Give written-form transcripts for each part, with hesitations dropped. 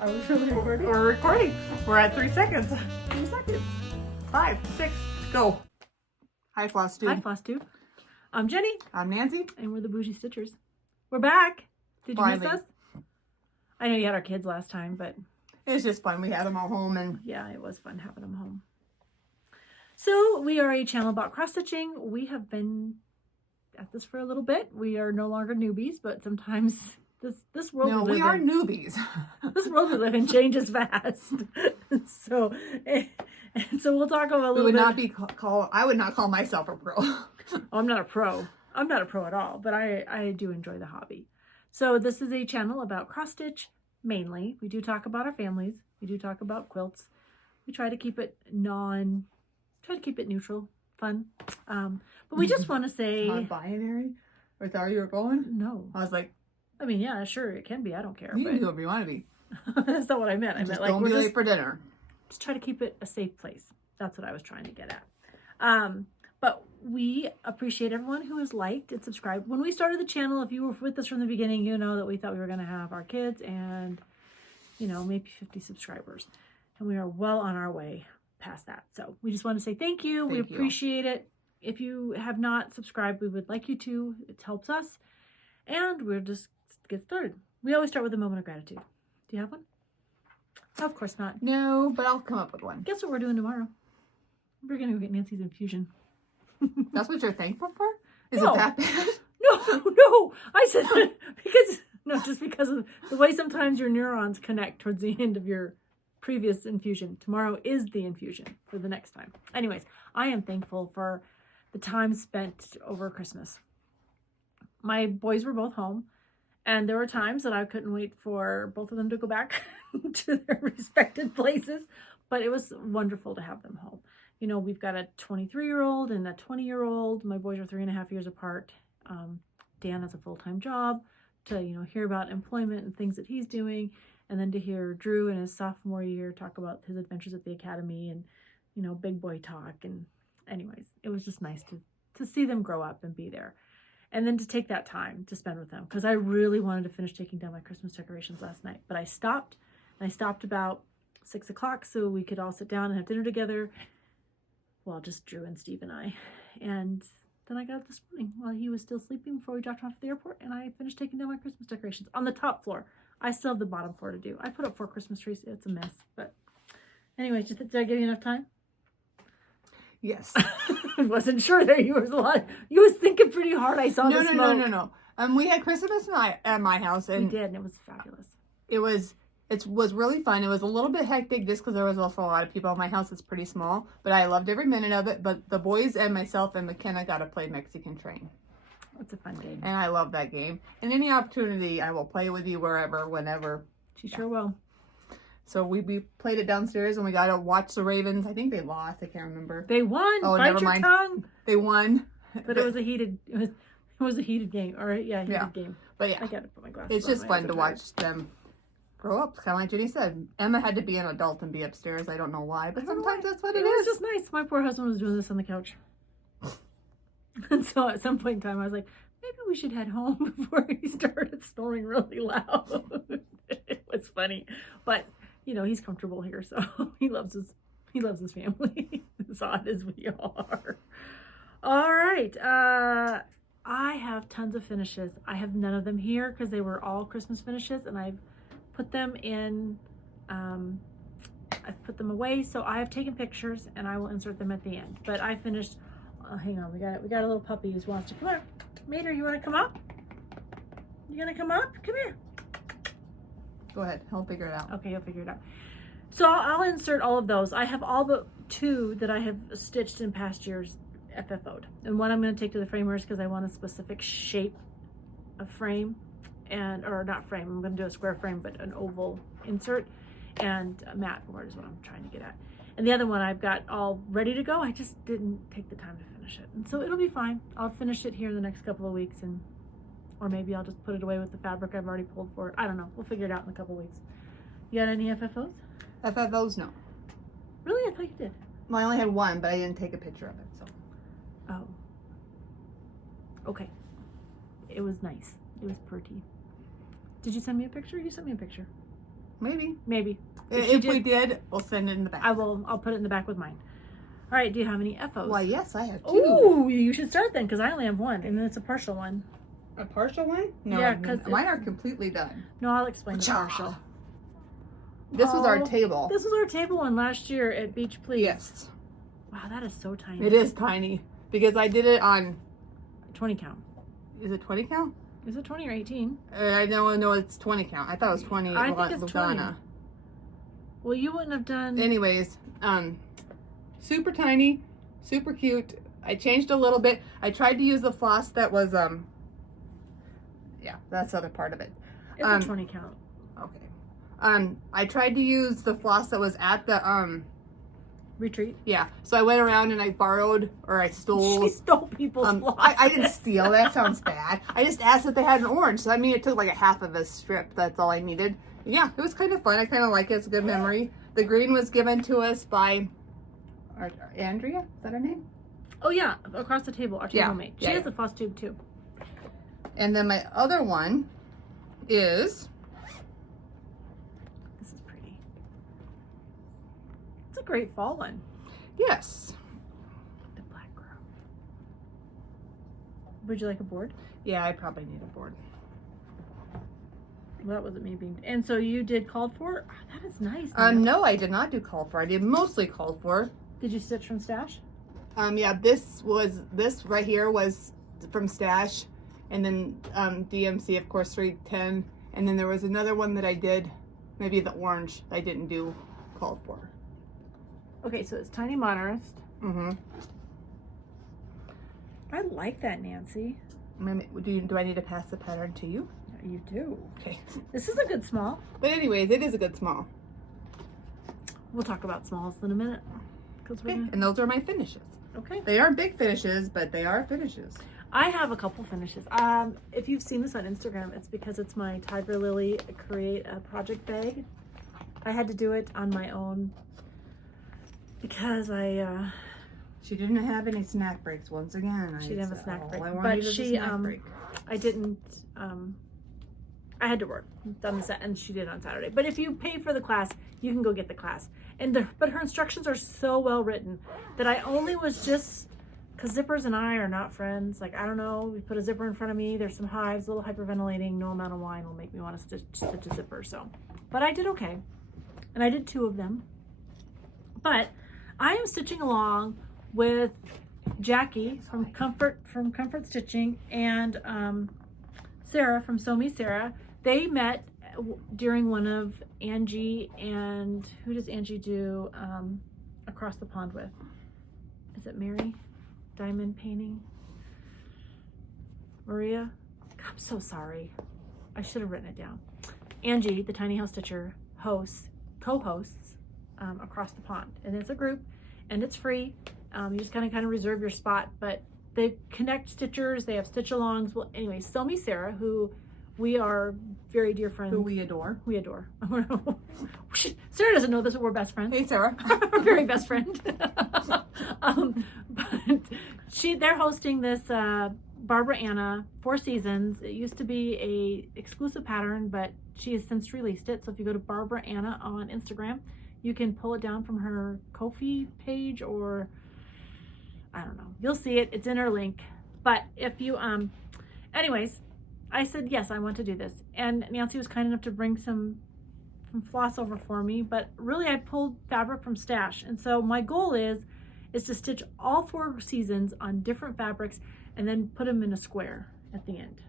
Are we really recording? We're recording. We're at 3 seconds. 2 seconds. 5, 6, go. Hi, FlossTube. Hi, FlossTube. I'm Jenny. I'm Nancy. And we're the Bougie Stitchers. We're back. Did you miss us? I know you had our kids last time, but... It's just fun. We had them all home and... Yeah, it was fun having them home. So, we are a channel about cross-stitching. We have been at this for a little bit. We are no longer newbies, but sometimes this world No, we are newbies. This world we live in changes fast. So we'll talk about a little bit. Not be called... I would not call myself a pro. Oh, I'm not a pro. I'm not a pro at all, but I do enjoy the hobby. So this is a channel about cross-stitch, mainly. We do talk about our families. We do talk about quilts. We try to keep it neutral, fun. But we just want to say... Non-binary? Or thought you were going? No. I was like... I mean, yeah, sure, it can be. I don't care. You can do whatever you want to be. That's not what I meant. I meant like... Don't be late for dinner. Just try to keep it a safe place. That's what I was trying to get at. But we appreciate everyone who has liked and subscribed. When we started the channel, if you were with us from the beginning, you know that we thought we were going to have our kids and, you know, maybe 50 subscribers. And we are well on our way past that. So we just want to say thank you. We appreciate it. If you have not subscribed, we would like you to. It helps us. And we'll just get started. We always start with a moment of gratitude. Do you have one? Of course not. No, but I'll come up with one. Guess what we're doing tomorrow? We're going to go get Nancy's infusion. That's what you're thankful for? Is No. it that bad? No. I said because of the way sometimes your neurons connect towards the end of your previous infusion. Tomorrow is the infusion for the next time. Anyways, I am thankful for the time spent over Christmas. My boys were both home, and there were times that I couldn't wait for both of them to go back to their respected places, but it was wonderful to have them home. You know, we've got a 23-year-old and a 20-year-old. My boys are 3.5 years apart. Dan has a full-time job. To, you know, hear about employment and things that he's doing, and then to hear Drew in his sophomore year talk about his adventures at the academy and, you know, big boy talk. And anyways, it was just nice to see them grow up and be there. And then to take that time to spend with them, because I really wanted to finish taking down my Christmas decorations last night. But I stopped, and I stopped about 6 o'clock so we could all sit down and have dinner together. Well, just Drew and Steve and I. And then I got up this morning while he was still sleeping before we dropped him off at the airport, and I finished taking down my Christmas decorations on the top floor. I still have the bottom floor to do. I put up 4 Christmas trees. It's a mess. But anyways, did I give you enough time? Yes. I wasn't sure there. You was thinking pretty hard. I saw the smoke. No. We had Christmas at my house, and we did, and it was fabulous. It was really fun. It was a little bit hectic just because there was also a lot of people in my house. It's pretty small, but I loved every minute of it. But the boys and myself and McKenna got to play Mexican Train. It's a fun game, and I love that game. And any opportunity, I will play with you wherever, whenever. She sure will. So we played it downstairs, and we got to watch the Ravens. I think they lost. I can't remember. They won. Oh, Bite never your mind. tongue. They won. But it was a heated game. All right, heated game. But yeah, I got to put my glasses on. It's just fun to watch them grow up. Kind of like Jenny said, Emma had to be an adult and be upstairs. I don't know why, but sometimes that's what it is. It was just nice. My poor husband was doing this on the couch. And so at some point in time, I was like, maybe we should head home before he started snoring really loud. It was funny. But, you know, he's comfortable here, so he loves his family, as odd as we are. All right. I have tons of finishes. I have none of them here because they were all Christmas finishes, and I've put them in, I've put them away, so I have taken pictures, and I will insert them at the end. But I finished, hang on, we got a little puppy who wants to come up. Mater, you want to come up? You gonna come up? Come here. Go ahead, he'll figure it out. Okay, he'll figure it out. So I'll insert all of those. I have all but 2 that I have stitched in past years, FFO'd. And one I'm going to take to the framers because I want a specific shape of frame, or not frame, I'm going to do a square frame, but an oval insert, and matte board is what I'm trying to get at. And the other one I've got all ready to go. I just didn't take the time to finish it. And so it'll be fine. I'll finish it here in the next couple of weeks, or maybe I'll just put it away with the fabric I've already pulled for it. I don't know. We'll figure it out in a couple of weeks. You got any FFOs? FFOs, no. Really? I thought you did. Well, I only had one, but I didn't take a picture of it, so. Oh. Okay. It was nice. It was pretty. Did you send me a picture? You sent me a picture. Maybe. Maybe. If we did, we'll send it in the back. I'll put it in the back with mine. All right, do you have any FOs? Why, yes, I have 2. Ooh, you should start then, because I only have 1, and it's a partial one. A partial one? No, Yeah, 'cause mine are completely done. No, I'll explain the partial. This was our table. This was our table one last year at Beach Please. Yes. Wow, that is so tiny. It is tiny because I did it on 20 count. Is it 20 count? Is it 20 or 18? I know it's 20 count. I thought it was 20. I think it's 20. Lugana. Well, you wouldn't have done. Anyways, super tiny, super cute. I changed a little bit. I tried to use the floss that was yeah, that's the other part of it. It's a 20 count. Okay. I tried to use the floss that was at the Retreat. yeah. So I went around and I borrowed or I stole. She stole people's floss. I didn't steal. That sounds bad. I just asked if they had an orange. So I mean, it took like a half of a strip. That's all I needed. Yeah, it was kind of fun. I kind of like it. It's a good memory. The green was given to us by Andrea. Is that her name? Oh yeah, across the table, our table mate. She has a FlossTube too. And then my other one is. This is pretty. It's a great fall one. Yes. The black girl. Would you like a board? Yeah, I probably need a board. Well, that wasn't me being. And so you did called for? Oh, that is nice. No, I did not do called for. I did mostly called for. Did you stitch from stash? Yeah, this right here was from stash, and then DMC, of course, 310, and then there was another one that I did, maybe the orange. I didn't do called for. Okay, so it's Tiny Monorist. Mm-hmm. I like that, Nancy. Do I need to pass the pattern to you? You do. Okay. This is a good small. But anyways, it is a good small. We'll talk about smalls in a minute. Okay. And those are my finishes. Okay. They aren't big finishes, but they are finishes. I have a couple finishes. If you've seen this on Instagram, it's because it's my Tiger Lily Create a Project bag. I had to do it on my own because she didn't have any snack breaks once again. She didn't have a snack break. But she, I didn't, I had to work on the set, and she did on Saturday. But if you pay for the class, you can go get the class. But her instructions are so well written that I only was just, because zippers and I are not friends. Like, I don't know, we put a zipper in front of me, there's some hives, a little hyperventilating, no amount of wine will make me want to stitch a zipper. So, but I did okay. And I did 2 of them. But I am stitching along with Jackie from Comfort Stitching and Sarah from Somi Sarah. They met during one of Angie and who does Angie do across the pond with? Is it Mary? Diamond painting? Maria? I'm so sorry. I should have written it down. Angie, the Tiny House Stitcher, co-hosts across the pond, and it's a group, and it's free. You just kind of reserve your spot, but they connect stitchers. They have stitch-alongs. Well, anyway, Somi Sarah, who we are very dear friends. Who we adore. We adore. Sarah doesn't know this, but we're best friends. Hey, Sarah. We're very best friend. But they're hosting this Barbara Anna 4 Seasons. It used to be a exclusive pattern, but she has since released it. So if you go to Barbara Anna on Instagram, you can pull it down from her Ko-fi page, or I don't know. You'll see it. It's in her link. But if you, anyways, I said, yes, I want to do this. And Nancy was kind enough to bring some floss over for me, but really I pulled fabric from stash. And so my goal is to stitch all 4 seasons on different fabrics and then put them in a square at the end.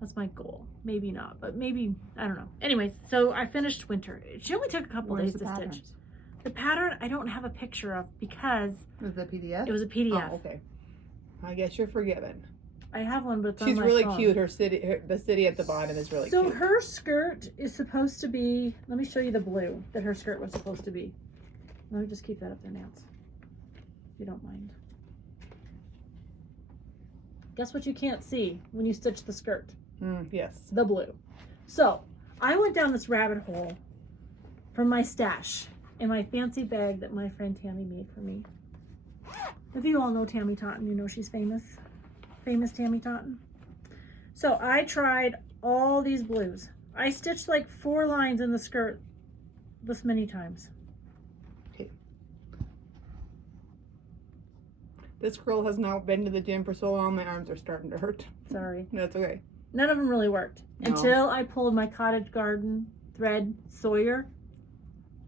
That's my goal. Maybe not, but maybe, I don't know. Anyways, so I finished winter. She only took a couple days to stitch. The pattern I don't have a picture of because was it a PDF? It was a PDF. Oh, okay. I guess you're forgiven. I have one, but it's she's on my really phone. Cute. The city at the bottom is really cute. So her skirt is supposed to be. Let me show you the blue that her skirt was supposed to be. Let me just keep that up there, Nance, if you don't mind. Guess what you can't see when you stitch the skirt? Yes. The blue. So I went down this rabbit hole from my stash in my fancy bag that my friend Tammy made for me. If you all know Tammy Taunton, you know she's famous. Famous Tammy Taunton. So I tried all these blues. I stitched like 4 lines in the skirt this many times. Okay. This girl has now been to the gym for so long, my arms are starting to hurt. Sorry. That's okay. None of them really worked until I pulled my cottage garden thread Sawyer.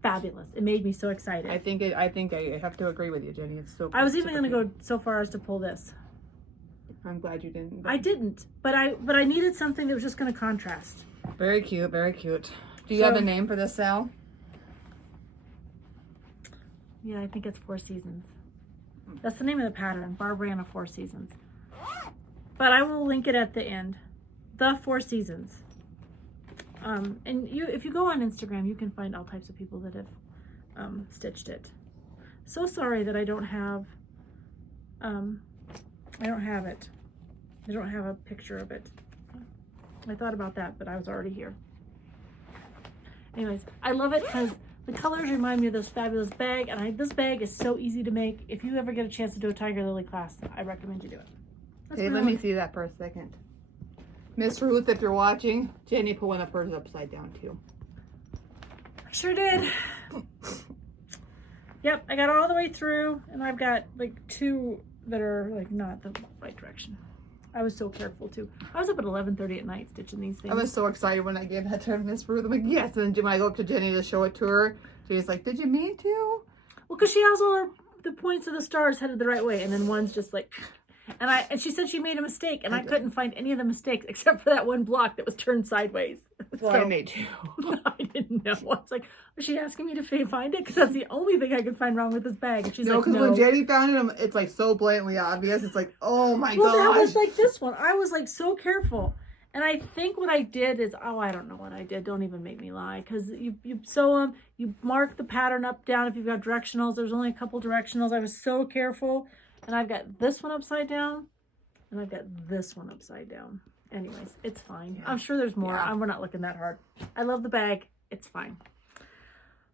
Fabulous. It made me so excited. I think I have to agree with you, Jenny. It's so. I was even going to go so far as to pull this. I'm glad you didn't. I didn't, but I needed something that was just going to contrast. Very cute, very cute. Do you have a name for this, Sal? Yeah, I think it's 4 Seasons. That's the name of the pattern, Barbariana 4 Seasons. But I will link it at the end. The 4 Seasons. And if you go on Instagram, you can find all types of people that have stitched it. So sorry that I don't have it. I don't have a picture of it. I thought about that, but I was already here. Anyways, I love it because the colors remind me of this fabulous bag, and this bag is so easy to make. If you ever get a chance to do a Tiger Lily class, I recommend you do it. Okay, let me see that for a second. Miss Ruth, if you're watching, Jenny put one of hers upside down too. I sure did. Yep, I got all the way through, and I've got like 2 that are like not the right direction. I was so careful too. I was up at 11:30 at night stitching these things. I was so excited when I gave that to Miss Ruth. I'm like, yes. And then when I go up to Jenny to show it to her, she's like, did you mean to? Well, because she has all the points of the stars headed the right way, and then one's just like, and she said she made a mistake, and I couldn't find any of the mistakes except for that one block that was turned sideways. Well, I made 2. I didn't know. I was like, was she asking me to find it? Because that's the only thing I could find wrong with this bag. And she's no, like, because when Jenny found it, it's like so blatantly obvious. It's like, oh my gosh. Well, that was like this one. I was like so careful. And I think what I did is, I don't know what I did. Don't even make me lie. Because you sew them, you mark the pattern up, down if you've got directionals. There's only a couple directionals. I was so careful. And I've got this one upside down. And I've got this one upside down. Anyways, it's fine. Yeah. I'm sure there's more. Yeah. We're not looking that hard. I love the bag. It's fine.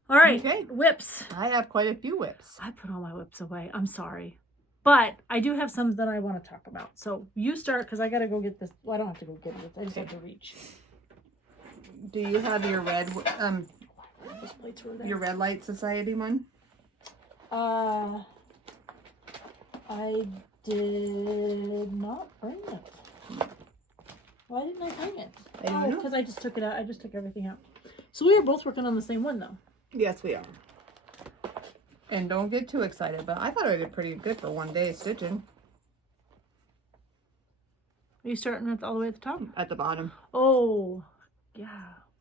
All right. Okay. Whips. I have quite a few whips. I put all my whips away. I'm sorry. But I do have some that I want to talk about. So you start because I got to go get this. Well, I don't have to go get it. I just have to reach. Do you have your red, your Red Light Society one? I did not bring it. Why didn't I bring it? I don't know. Because I just took it out. I just took everything out. So we are both working on the same one, though. Yes, we are. And don't get too excited, but I thought I did pretty good for one day stitching. Are you starting with all the way at the top? At the bottom. Oh, yeah.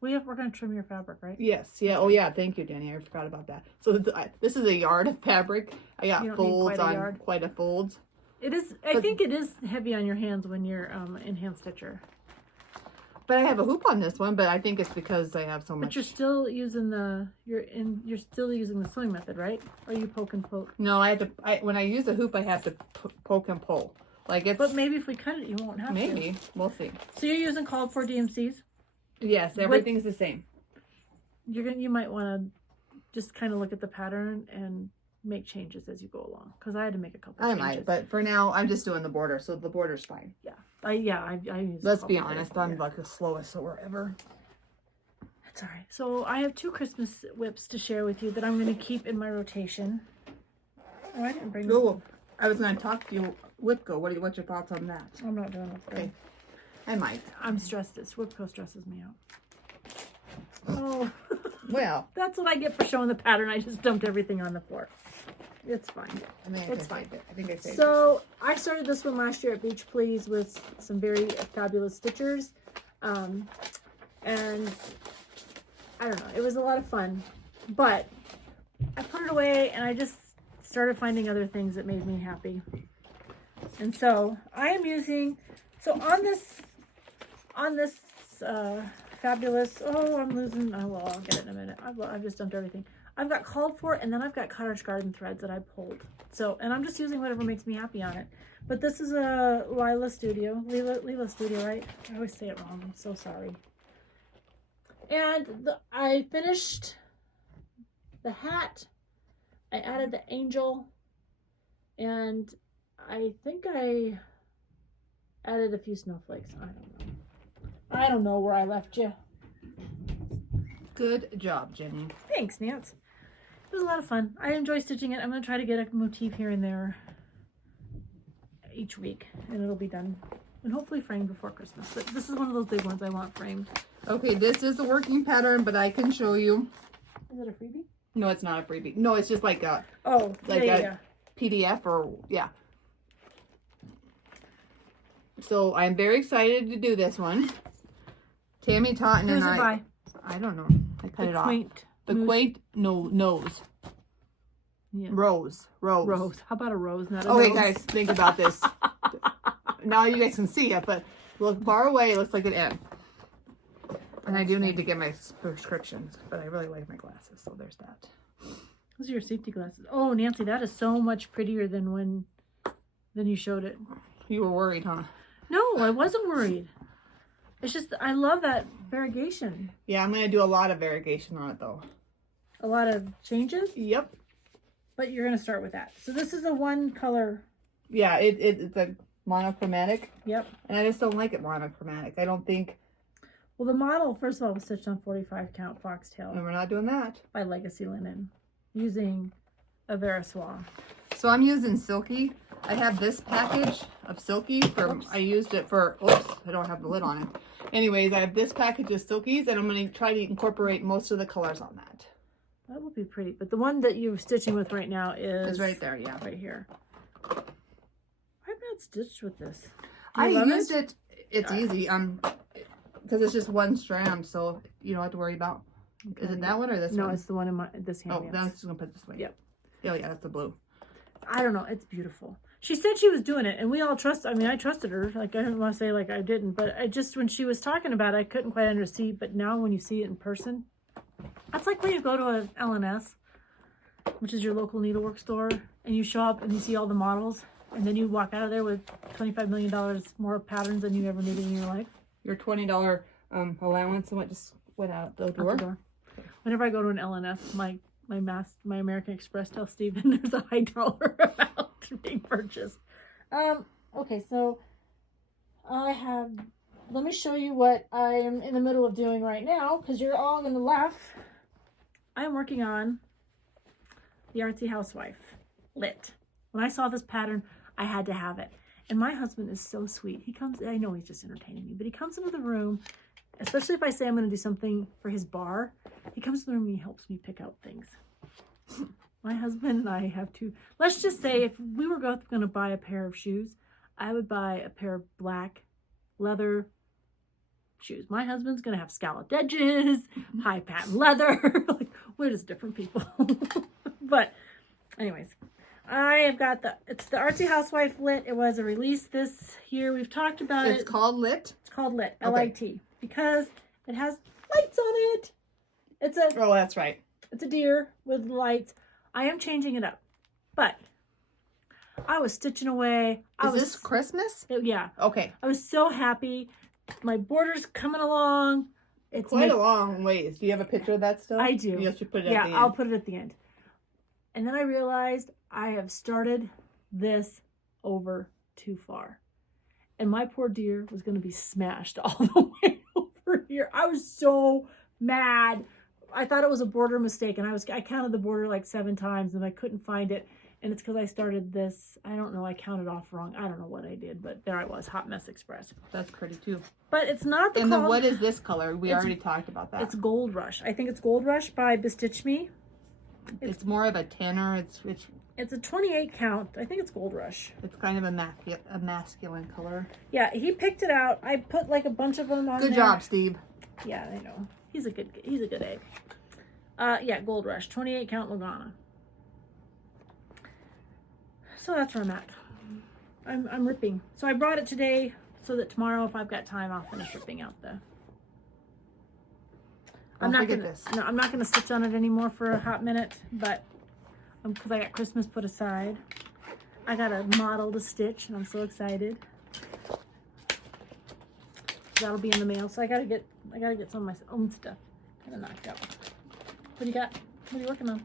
We're going to trim your fabric, right? Yes. Yeah. Oh, yeah. Thank you, Jenny. I forgot about that. So this is a yard of fabric. I got folds on quite a folds. It is. I think it is heavy on your hands when you're in hand stitcher. But I have a hoop on this one, but I think it's because I have so much. But you're still using you're still using the sewing method, right? Or you poke and poke? No, I have to. When I use a hoop, I have to poke and pull. Like it's. But maybe if we cut it, you won't have to. Maybe we'll see. So you're using called for DMCs? Yes, everything's the same. You might want to just kind of look at the pattern and make changes as you go along, because I had to make a couple changes. I might, but for now I'm just doing the border, so the border's fine. Yeah, I use. Let's be honest, I'm like the slowest sewer ever. That's all right. So I have 2 Christmas whips to share with you that I'm going to keep in my rotation. Oh, I didn't bring them. I was going to talk to you. Whipco, what's your thoughts on that? I'm not doing it. Okay, I might. I'm stressed. This Whipco stresses me out. Oh, well, that's what I get for showing the pattern. I just dumped everything on the floor. It's fine. It's fine. I think I saved So I started this one last year at Beach Please with some very fabulous stitchers, and I don't know. It was a lot of fun, but I put it away and I just started finding other things that made me happy. And so I am using. So on this fabulous. Oh, I'm losing. Oh well, I'll get it in a minute. I've just dumped everything. I've got called for, and then I've got cottage garden threads that I pulled. So, and I'm just using whatever makes me happy on it. But this is a Lila Studio, right? I always say it wrong. I'm so sorry. And I finished the hat. I added the angel, and I think I added a few snowflakes. I don't know where I left you. Good job, Jenny. Thanks, Nance. It was a lot of fun. I enjoy stitching it. I'm going to try to get a motif here and there each week, and it'll be done and hopefully framed before Christmas. But this is one of those big ones I want framed. Okay, this is the working pattern, but I can show you. Is it a freebie? No, it's not a freebie. No, it's just like a yeah. PDF or yeah. So I'm very excited to do this one. Tammy Totten Who's and it by? I don't know. I cut it off. Quaint. The quaint nose. Yeah. Rose. Rose. How about a rose? Not a Okay, nose? guys, think about this. Now you guys can see it, but look far away. It looks like an N. And I do need to get my prescriptions, but I really like my glasses, so there's that. Those are your safety glasses. Oh, Nancy, that is so much prettier than you showed it. You were worried, huh? No, I wasn't worried. It's just, I love that variegation. Yeah, I'm going to do a lot of variegation on it, though. A lot of changes? Yep. But you're going to start with that. So this is a one color. Yeah, it's a monochromatic. Yep. And I just don't like it monochromatic. I don't think... Well, the model, first of all, was stitched on 45 count foxtail. And we're not doing that. By Legacy Linen. Using a Veriswa. So I'm using Silky. I have this package of Silky. I used it for... Oops, I don't have the lid on it. Anyways, I have this package of Silkies, and I'm going to try to incorporate most of the colors on that. That would be pretty. But the one that you're stitching with right now is... It's right there, yeah. Right here. I've not stitched with this. I used it. It's easy. Because it's just one strand, so you don't have to worry about... Okay. Is it that one or this one? No, it's the one in this hand. Oh, then I'm just going to put it this way. Yep. Oh, yeah, that's the blue. I don't know. It's beautiful. She said she was doing it, and we all trust. I mean, I trusted her. Like, I didn't want to say like I didn't, but I just, when she was talking about it, I couldn't quite understand. But now when you see it in person, that's like when you go to an LNS, which is your local needlework store, and you show up and you see all the models, and then you walk out of there with $25 million more patterns than you ever needed in your life. Your $20 allowance and what just went out the door. Whenever I go to an LNS, my American Express tells Steven there's a high dollar amount being purchased. Okay, so let me show you what I am in the middle of doing right now, because you're all going to laugh. I am working on the Artsy Housewife Lit. When I saw this pattern, I had to have it. And my husband is so sweet. He comes, I know he's just entertaining me, but he comes into the room, especially if I say I'm going to do something for his bar. He comes to the room and he helps me pick out things. My husband and I have to, let's just say if we were both going to buy a pair of shoes, I would buy a pair of black leather shoes. My husband's going to have scalloped edges, high patent leather. Like, we're just different people. But anyways, I have got it's the Artsy Housewife Lit. It was a release this year. We've talked about it. It's called Lit? It's called Lit, L-I-T, because it has lights on it. Oh, that's right. It's a deer with lights. I am changing it up, but I was stitching away. Is this Christmas? Yeah. Okay. I was so happy. My border's coming along. It's quite a long ways. Do you have a picture of that still? I do. You should put it at the end. Yeah, I'll put it at the end. And then I realized I have started this over too far. And my poor deer was going to be smashed all the way over here. I was so mad. I thought it was a border mistake, and I counted the border like 7 times, and I couldn't find it. And it's because I started this. I don't know. I counted off wrong. I don't know what I did, but there I was. Hot Mess Express. That's pretty too. But it's not the And then what is this color? We already talked about that. It's Gold Rush. I think it's Gold Rush by Bestitch Me. It's more of a tanner. It's a 28 count. I think it's Gold Rush. It's kind of a masculine color. Yeah, he picked it out. I put like a bunch of them on there. Good job, Steve. Yeah, I know. He's a good egg. Yeah, Gold Rush, 28 count Lagana. So that's where I'm at. I'm ripping. So I brought it today so that tomorrow, if I've got time, I'll finish ripping out the. I'm not gonna stitch on it anymore for a hot minute, but because I got Christmas put aside, I got a model to stitch, and I'm so excited. That'll be in the mail. So I gotta get some of my own stuff kind of knocked out. What do you got? What are you working on?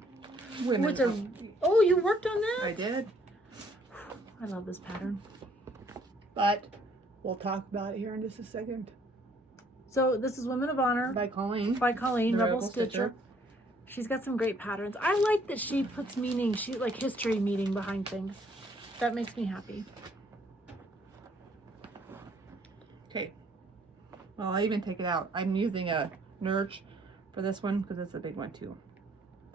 Oh, you worked on that? I did. I love this pattern. But we'll talk about it here in just a second. So this is Women of Honor By Colleen. by Colleen, The Rebel Stitcher. She's got some great patterns. I like that she puts meaning, like history meaning behind things. That makes me happy. Okay. Well, I even take it out. I'm using a Nurch for this one because it's a big one too.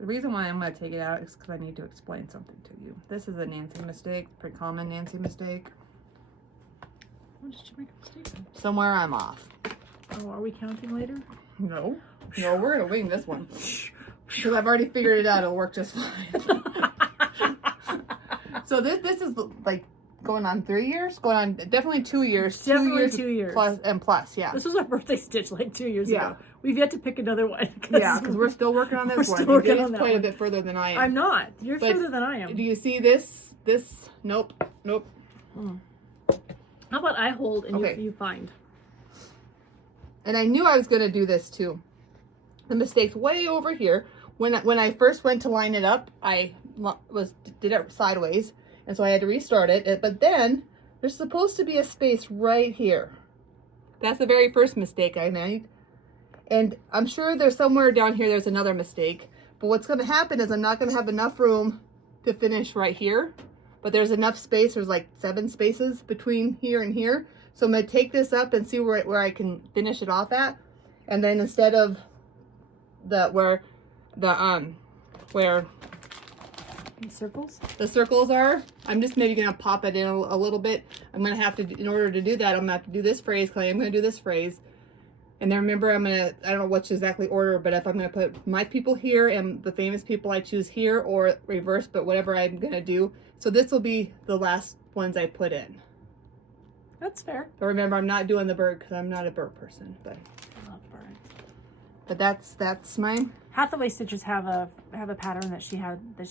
The reason why I'm going to take it out is because I need to explain something to you. This is a Nancy mistake, pretty common Nancy mistake. What did you make a mistake in? Somewhere I'm off. Oh, are we counting later? No. No, we're going to wing this one. Because I've already figured it out. It'll work just fine. So this is like going on 3 years? Going on definitely 2 years. Definitely 2 years. Plus, yeah. This was our birthday stitch like 2 years ago. We've yet to pick another one. Yeah, because we're still working on this one. Still working on that quite one. a bit further than I am. I'm not. You're But further than I am. Do you see this? This? Nope. Nope. How about I hold and Okay. you find? And I knew I was going to do this too. The mistake's way over here. When I first went to line it up, I did it sideways, and so I had to restart it. But then there's supposed to be a space right here. That's the very first mistake I made. And I'm sure there's somewhere down here there's another mistake. But what's going to happen is I'm not going to have enough room to finish right here. But there's enough space. There's like 7 spaces between here and here. So I'm going to take this up and see where I can finish it off at. And then instead of where The circles? the circles are, I'm just maybe going to pop it in a little bit. I'm going to have to, in order to do that, I'm going to have to do this phrase, because I am going to do this phrase. And then remember, I don't know which exactly order, but if I'm going to put my people here and the famous people I choose here, or reverse, but whatever I'm going to do. So this will be the last ones I put in. That's fair. But remember, I'm not doing the bird because I'm not a bird person, but I love birds. But that's mine. Hathaway Stitchers have a pattern that she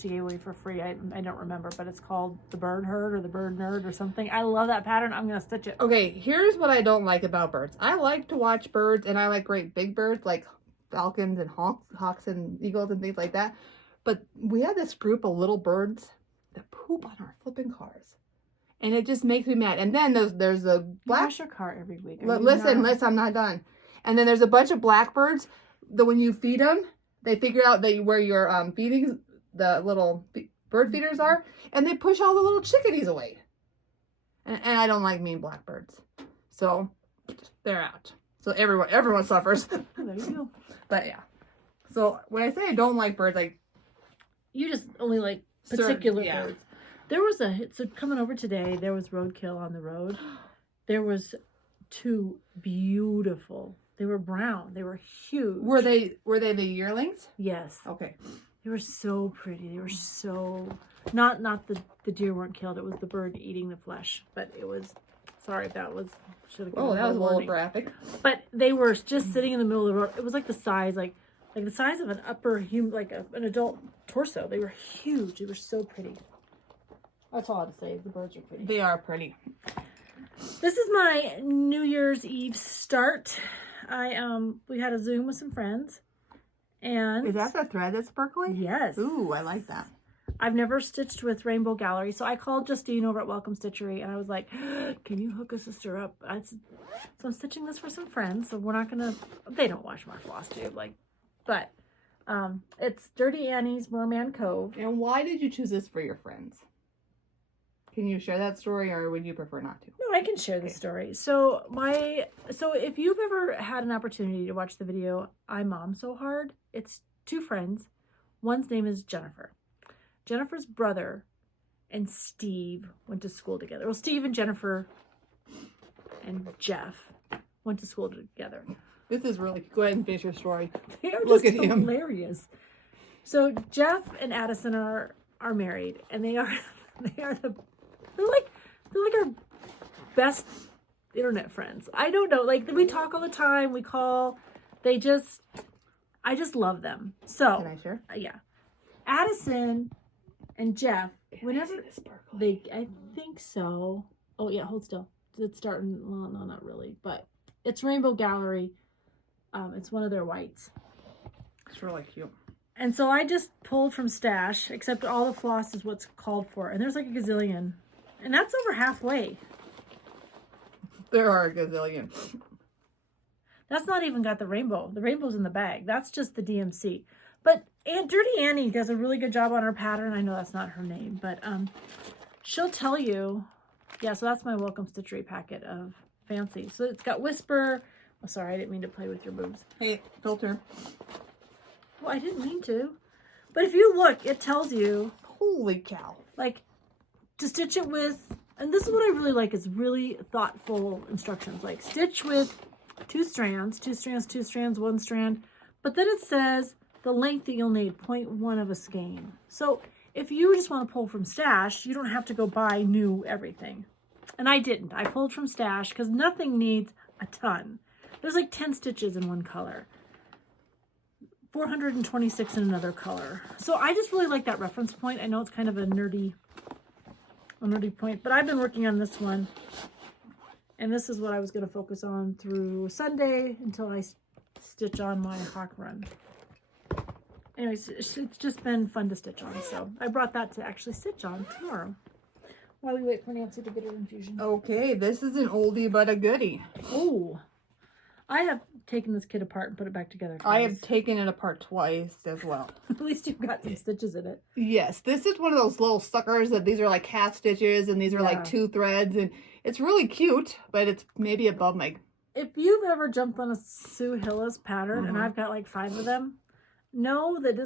gave away for free. I don't remember, but it's called the Bird Herd or the Bird Nerd or something. I love that pattern. I'm gonna stitch it. Okay, here's what I don't like about birds. I like to watch birds, and I like great big birds like falcons and hawks and eagles and things like that. But we have this group of little birds that poop on our flipping cars, and it just makes me mad. And then there's the black. You wash your car every week. Listen, I'm not done. And then there's a bunch of blackbirds that when you feed them, they figure out where your feeding the little bird feeders are, and they push all the little chickadees away. And I don't like mean blackbirds, so they're out. So everyone suffers. Oh, there you go. But yeah. So when I say I don't like birds, like You just only like particular birds. There was so coming over today, there was roadkill on the road. There was 2 beautiful. They were brown. They were huge. Were they the yearlings? Yes. Okay. They were so pretty. They were so not the deer weren't killed. It was the bird eating the flesh. But it was should have given Oh, that was a little warning. graphic. But they were just sitting in the middle of the road. It was like the size like the size of an upper human, like an adult torso. They were huge. They were so pretty. That's all I have to say. The birds are pretty. They are pretty. This is my New Year's Eve start. We had a Zoom with some friends, and Is that the thread that's sparkly? yes. Ooh, I like that. I've never stitched with Rainbow Gallery, so I called Justine over at Welcome Stitchery, and I was like, "Can you hook a sister up?" So I'm stitching this for some friends. So we're not gonna. They don't watch my FlossTube, but it's Dirty Annie's Merman Cove. And why did you choose this for your friends? Can you share that story, or would you prefer not to? No, I can share the story. So if you've ever had an opportunity to watch the video I Mom So Hard, it's 2 friends. One's name is Jennifer. Jennifer's brother and Steve went to school together. Well, Steve and Jennifer and Jeff went to school together. This is really. Go ahead and finish your story. They are Look just at him. hilarious. So Jeff and Addison are married, and they're like our best internet friends. I don't know, like we talk all the time, we call. I just love them. So Can I share? yeah, Addison and Jeff. Whenever I think so. Oh yeah, hold still. It's starting. Well, no, not really, but it's Rainbow Gallery. It's one of their whites. It's really cute. And so I just pulled from stash, except all the floss is what's called for. And there's like a gazillion. And that's over halfway. There are a gazillion. That's not even got the rainbow. The rainbow's in the bag. That's just the DMC. But Dirty Annie does a really good job on her pattern. I know that's not her name, but she'll tell you. Yeah, so that's my welcome stitchery packet of Fancy. So it's got Whisper. Oh, sorry, I didn't mean to play with your boobs. Hey, filter. Well, I didn't mean to. But if you look, it tells you. Holy cow. Like, to stitch it with, and this is what I really like, is really thoughtful instructions. Like, stitch with 2 strands, 2 strands, 2 strands, 1 strand. But then it says the length that you'll need, 0.1 of a skein. So if you just want to pull from stash, you don't have to go buy new everything. And I didn't. I pulled from stash because nothing needs a ton. There's like 10 stitches in one color. 426 in another color. So I just really like that reference point. I know it's kind of a nerdy point, but I've been working on this one. And this is what I was going to focus on through Sunday until I stitch on my hawk run. Anyways, it's just been fun to stitch on. So I brought that to actually stitch on tomorrow while we wait for Nancy to get her infusion. Okay, this is an oldie but a goodie. Oh, I have taken this kit apart and put it back together twice. I have taken it apart twice as well. At least you've got some stitches in it. Yes, this is one of those little suckers that these are like half stitches and these are like 2 threads, and it's really cute, but it's maybe above my... If you've ever jumped on a Sue Hillis pattern, and I've got like 5 of them, know that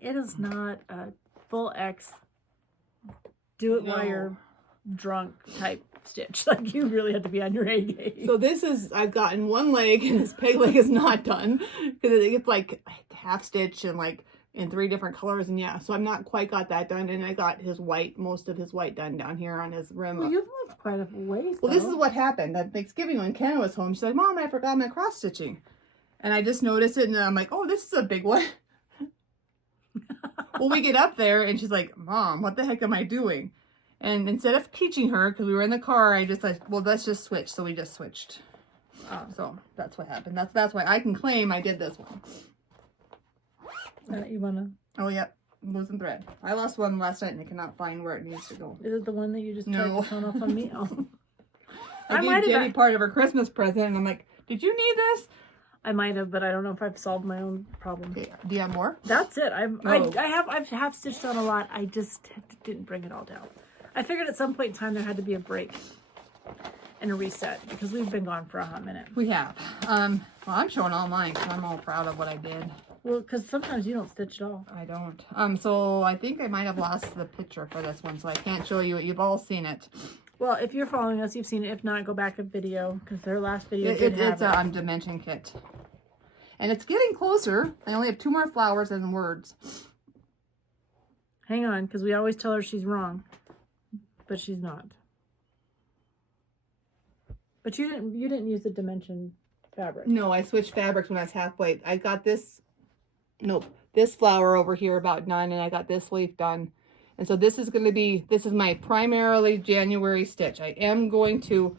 it is not a full X, do it while you're drunk type stitch. Like, you really have to be on your A game. So this is, I've gotten one leg, and this peg leg is not done, because it's like half stitch and like in 3 different colors, and yeah, so I'm not quite got that done, and I got his white, most of his white done down here on his rim. Well, you've moved quite a ways, Well, this is what happened at Thanksgiving when Kenna was home. She's like, Mom, I forgot my cross stitching. And I just noticed it, and I'm like, oh, this is a big one. Well, we get up there, and she's like, Mom, what the heck am I doing? And instead of teaching her, because we were in the car, I just like, well, let's just switch. So we just switched. So that's what happened. That's why I can claim I did this one. You wanna? Oh, yep. Losing thread. I lost one last night, and I cannot find where it needs to go. Is it the one that you just tried to turn off on me? Oh. I gave Jenny part of her Christmas present, and I'm like, did you need this? I might have, but I don't know if I've solved my own problem. Okay. Do you have more? That's it. I've half stitched on a lot. I just didn't bring it all down. I figured at some point in time there had to be a break and a reset because we've been gone for a hot minute. We have. Well, I'm showing all mine because I'm all proud of what I did. Well, because sometimes you don't stitch at all. I don't. So I think I might have lost the picture for this one, so I can't show you it. You've all seen it. Well, if you're following us, you've seen it. If not, go back a video because their last video it's a dimension kit. And it's getting closer. I only have 2 more flowers and words. Hang on, because we always tell her she's wrong. But she's not. But you didn't use the dimension fabric. No, I switched fabrics when I was halfway. I got this, this flower over here about done, and I got this leaf done. And so this is my primarily January stitch. I am going to,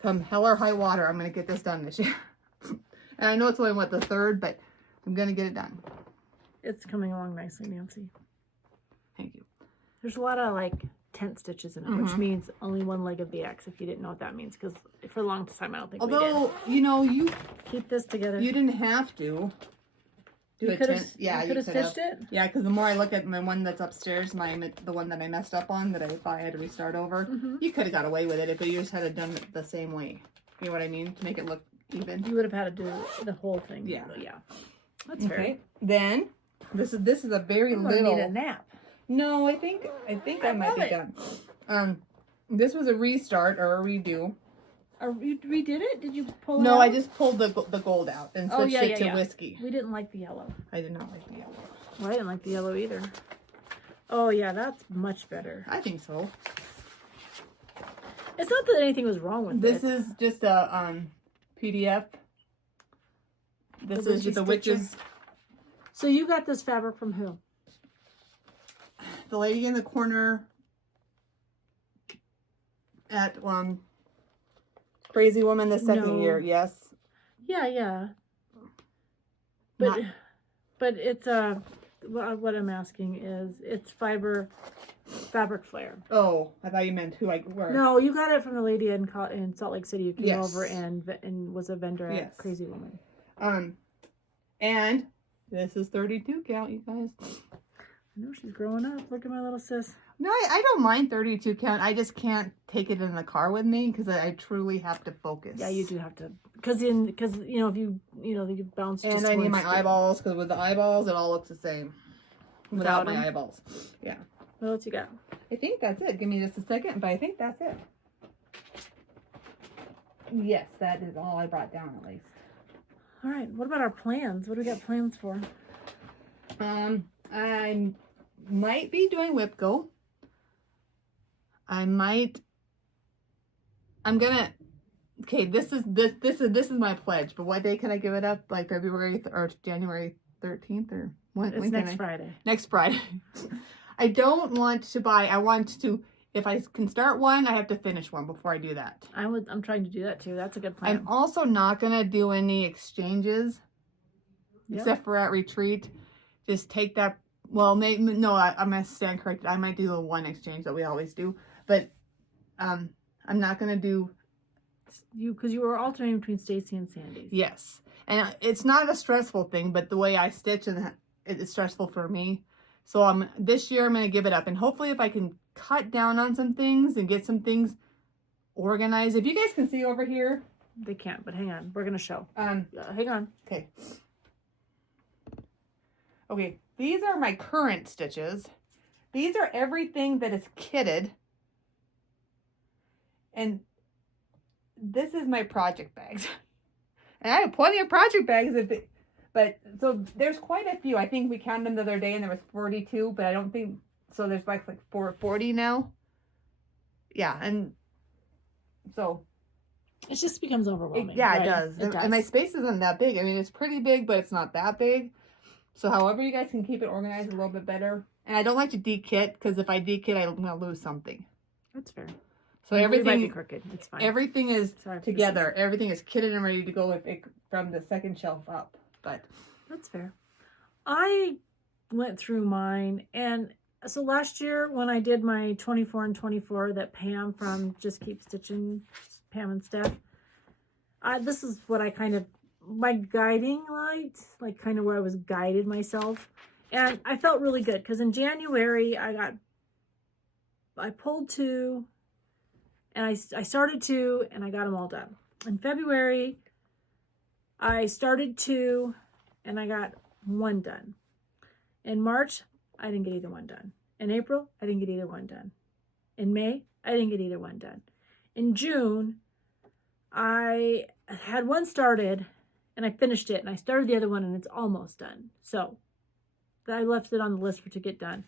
come hell or high water, I'm going to get this done this year. And I know it's only, the 3rd, but I'm going to get it done. It's coming along nicely, Nancy. Thank you. There's a lot of, like, tent stitches in it, which means only 1 leg of the X, if you didn't know what that means, because for a long time I don't think we did. Although, you keep this together. You didn't have to do a tent. Yeah, you could have stitched it? Yeah, because the more I look at my one that's upstairs, the one that I messed up on, that I thought I had to restart over, you could have got away with it, but you just had it done it the same way. You know what I mean? To make it look even. You would have had to do the whole thing. Yeah. Yeah. That's fair. Okay. Then, this is a very I'm little... need a nap. No, I think I might be done. This was a restart or a redo. You redid it? Did you pull it No, out? I just pulled the gold out and switched it to whiskey. We didn't like the yellow. I did not like the yellow. Well, I didn't like the yellow either. Oh, yeah, that's much better. I think so. It's not that anything was wrong with This is just a PDF. This is just the witches. So you got this fabric from who? The lady in the corner at Crazy Woman the second year, yes. Yeah. But it's what I'm asking is it's fiber Fabric Flare. Oh, I thought you meant where. No, you got it from the lady in Salt Lake City who came Yes. over and was a vendor at Yes. Crazy Woman. And this is 32 count, you guys. I know she's growing up. Look at my little sis. No, I don't mind 32 count. I just can't take it in the car with me because I truly have to focus. Yeah, you do have to, because if you bounce. And I need my eyeballs because with the eyeballs it all looks the same. Without my eyeballs. Yeah. What else you got? I think that's it. Give me just a second, but I think that's it. Yes, that is all I brought down at least. All right. What about our plans? What do we got plans for? I might be doing WIPCO. I'm gonna. Okay, this is my pledge. But what day can I give it up? Like February or January 13th or when? It's next Friday. Next Friday. I don't want to buy. I want to. If I can start one, I have to finish one before I do that. I'm trying to do that too. That's a good plan. I'm also not gonna do any exchanges, except for at retreat. Just take that. Well, maybe no. I'm gonna stand corrected. I might do the one exchange that we always do, but I'm not gonna do. Because you were alternating between Stacy and Sandy's. Yes, and it's not a stressful thing, but the way I stitch and it's stressful for me. So this year I'm gonna give it up, and hopefully if I can cut down on some things and get some things organized. If you guys can see over here, they can't. But hang on, we're gonna show. Hang on. Okay. Okay, these are my current stitches. These are everything that is kitted, and this is my project bags. And I have plenty of project bags but so there's quite a few. I think we counted them the other day and there was 42, but I don't think so. There's like 440 now. Yeah, and so it just becomes overwhelming. Yeah, right? it does. It does. And my space isn't that big. I mean, it's pretty big, but it's not that big. So however you guys can keep it organized a little bit better. And I don't like to de-kit because if I de-kit, I'm gonna lose something. That's fair. So everything might be crooked. It's fine. Everything is together. Everything is kitted and ready to go from the second shelf up. But that's fair. I went through mine, and so last year when I did my 24 and 24 that Pam from Just Keep Stitching, Pam and Steph, this is what I kind of, my guiding light, like kind of where I was guided myself. And I felt really good because in January I pulled 2 and I started 2 and I got them all done. In February, I started 2 and I got 1 done. In March, I didn't get either one done. In April, I didn't get either one done. In May, I didn't get either one done. In June, I had 1 started and I finished it and I started the other one and it's almost done. So I left it on the list to get done.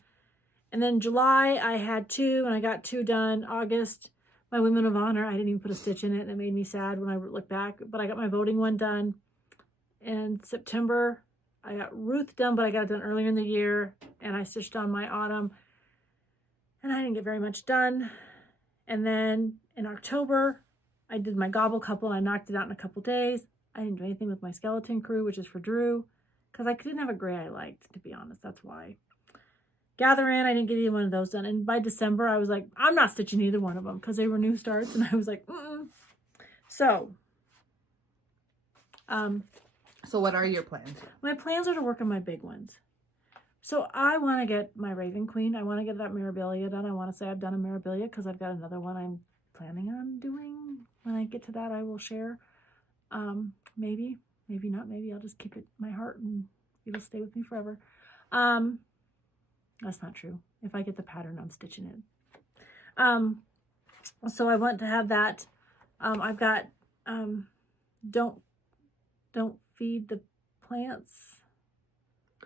And then July, I had 2 and I got 2 done. August, my Women of Honor, I didn't even put a stitch in it and it made me sad when I look back, but I got my voting one done. In September, I got Ruth done, but I got it done earlier in the year and I stitched on my autumn and I didn't get very much done. And then in October, I did my gobble couple and I knocked it out in a couple days. I didn't do anything with my skeleton crew, which is for Drew, because I didn't have a gray I liked, to be honest. That's why. Gather In, I didn't get either one of those done. And by December, I was like, I'm not stitching either one of them because they were new starts. And I was like, So what are your plans? My plans are to work on my big ones. So I want to get my Raven Queen. I want to get that Mirabilia done. I want to say I've done a Mirabilia because I've got another one I'm planning on doing. When I get to that, I will share. Maybe not. Maybe I'll just keep it in my heart and it'll stay with me forever. That's not true. If I get the pattern, I'm stitching it. So I want to have that. I've got don't feed the plants.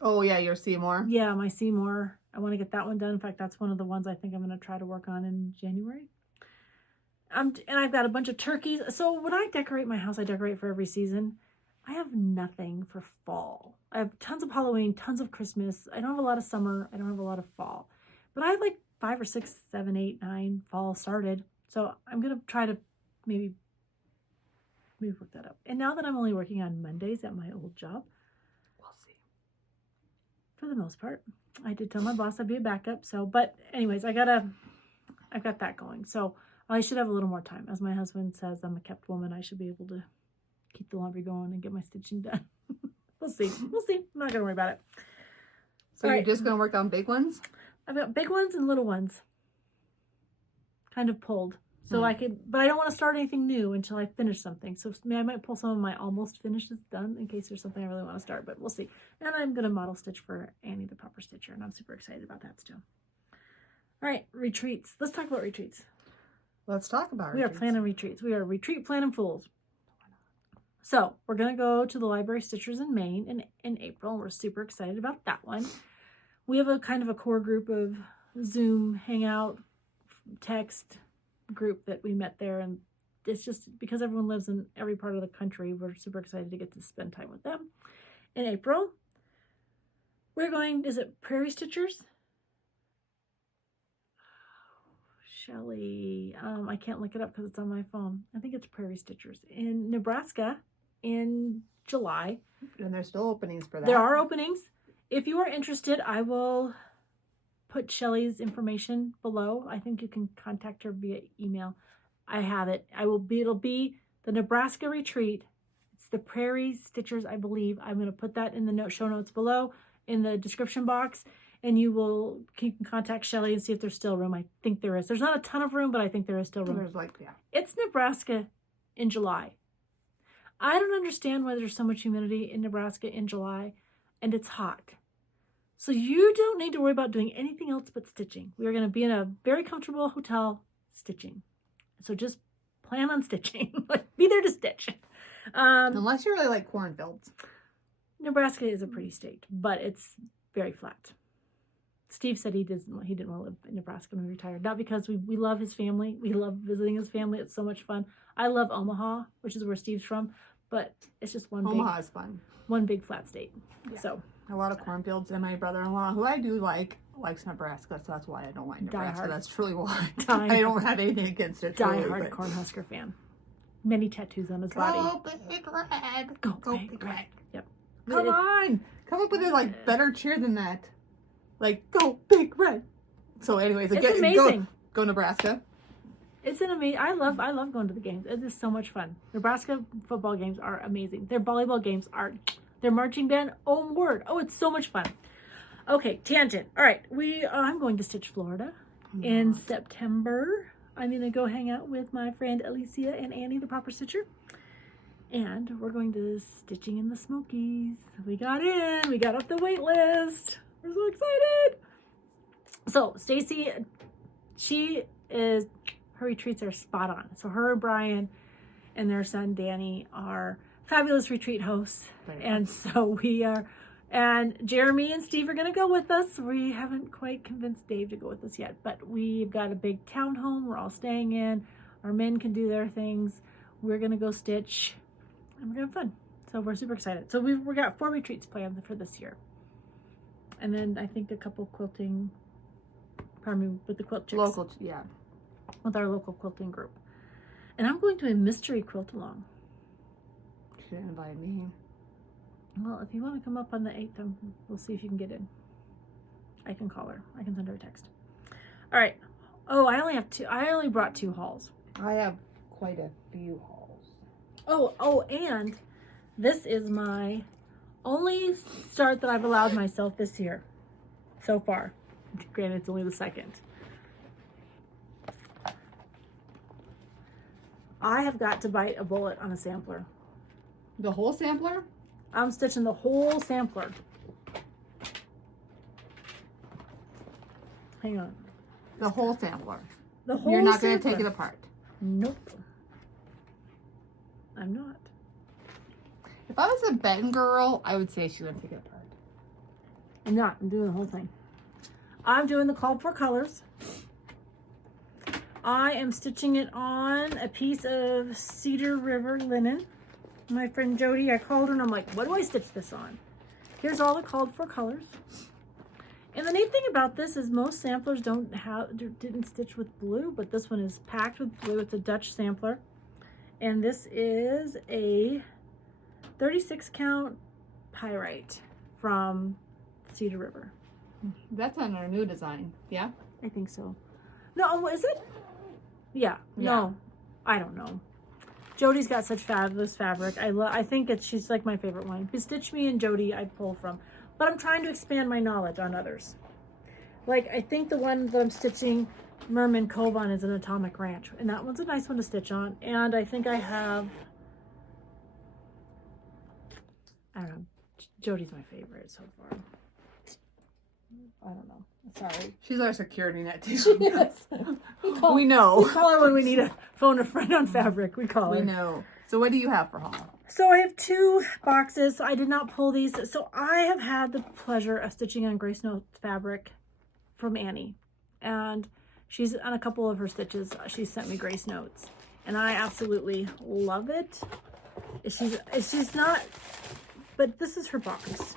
Oh yeah, your Seymour. Yeah, my Seymour. I want to get that one done. In fact, that's one of the ones I think I'm going to try to work on in January. And I've got a bunch of turkeys. So when I decorate my house, I decorate for every season. I have nothing for fall. I have tons of Halloween, tons of Christmas. I don't have a lot of summer. I don't have a lot of fall. But I have like 5 or 6, 7, 8, 9 fall started. So I'm going to try to maybe look that up. And now that I'm only working on Mondays at my old job, we'll see. For for the most part. I did tell my boss I'd be a backup. So, but anyways, I've got that going. So I should have a little more time. As my husband says, I'm a kept woman. I should be able to keep the laundry going and get my stitching done. We'll see. We'll see. I'm not going to worry about it. So All you're right. just going to work on big ones? I've got big ones and little ones kind of pulled. So I could, but I don't want to start anything new until I finish something. So I might pull some of my almost finishes done in case there's something I really want to start, but we'll see. And I'm going to model stitch for Annie the Proper Stitcher, and I'm super excited about that still. All right, retreats. Let's talk about retreats. Let's talk about We are planning retreats. We are retreat planning fools. So we're going to go to the Library Stitchers in Maine in April. We're super excited about that one. We have a kind of a core group of Zoom, Hangout, text group that we met there, and it's just because everyone lives in every part of the country, we're super excited to get to spend time with them. In April, we're going, is it Prairie Stitchers? Shelly, I can't look it up because it's on my phone. I think it's Prairie Stitchers in Nebraska in July. And there's still openings for that. There are openings. If you are interested, I will put Shelly's information below. I think you can contact her via email. I have it. It'll be the Nebraska retreat. It's the Prairie Stitchers, I believe. I'm going to put that in the show notes below in the description box, and you can contact Shelly and see if there's still room. I think there is. There's not a ton of room, but I think there is still room. There's It's Nebraska in July. I don't understand why there's so much humidity in Nebraska in July, and it's hot. So you don't need to worry about doing anything else but stitching. We are going to be in a very comfortable hotel stitching. So just plan on stitching. Be there to stitch. Unless you really like cornfields. Nebraska is a pretty state, but it's very flat. Steve said he didn't want to live in Nebraska when he retired. Not because we love his family. We love visiting his family. It's so much fun. I love Omaha, which is where Steve's from, but it's just Omaha is fun. One big flat state. Yeah. So a lot of cornfields, and my brother-in-law, who I do like, likes Nebraska, so that's why I don't like Nebraska. Diehard. That's truly why. I don't have anything against it. Die-hard Cornhusker fan. Many tattoos on his body. Go Big Red. Go Big Red. Yep. Come on. Come up with a better cheer than that. Go Big Red. So anyways, it's amazing. Go Nebraska. It's an amazing. I love going to the games. It is so much fun. Nebraska football games are amazing. Their volleyball games are. Their marching band. Oh word. Oh, it's so much fun. Okay, tangent. All right, I'm going to Stitch Florida in September. I'm gonna go hang out with my friend Alicia and Annie, the Proper Stitcher, and we're going to stitching in the Smokies. We got in. We got up the wait list. We're so excited. So Stacy, her retreats are spot on. So her and Brian and their son Danny are fabulous retreat hosts. And so we are, and Jeremy and Steve are going to go with us. We haven't quite convinced Dave to go with us yet, but we've got a big townhome we're all staying in. Our men can do their things. We're going to go stitch and we're going to have fun. So we're super excited. So we've got 4 retreats planned for this year. And then I think a couple quilting, with the quilt chicks. Local, yeah. With our local quilting group. And I'm going to a mystery quilt along. You should invite me. Well, if you want to come up on the 8th, we'll see if you can get in. I can call her. I can send her a text. All right. Oh, I only brought 2 hauls. I have quite a few hauls. Oh, and this is my only start that I've allowed myself this year so far. Granted, it's only the 2nd. I have got to bite a bullet on a sampler. The whole sampler? I'm stitching the whole sampler. Hang on. The whole sampler. The whole You're not going to sampler. take it apart. Nope. I'm not. If I was a Ben girl, I would say she's going to take it apart. I'm not. I'm doing the whole thing. I'm doing the called for colors. I am stitching it on a piece of Cedar River linen. My friend Jody, I called her and I'm like, what do I stitch this on? Here's all the called for colors. And the neat thing about this is most samplers didn't stitch with blue, but this one is packed with blue. It's a Dutch sampler. And this is a 36 count pyrite from Cedar River. That's on our new design. Yeah? I think so. No, is it? Yeah. No, I don't know. Jody's got such fabulous fabric. I think she's like my favorite one. Stitch Me and Jody I pull from. But I'm trying to expand my knowledge on others. Like, I think the one that I'm stitching Merman Cove on is an Atomic Ranch. And that one's a nice one to stitch on. And I think I have... I don't know. Jody's my favorite so far. I don't know. Sorry. She's our security net too. Yes. We know. We call her when we need to phone a friend on fabric. We call her. We know. So what do you have for haul? So I have 2 boxes. I did not pull these. So I have had the pleasure of stitching on Grace Note fabric from Annie. And she's on a couple of her stitches. She sent me Grace Notes. And I absolutely love it. She's not, but this is her box.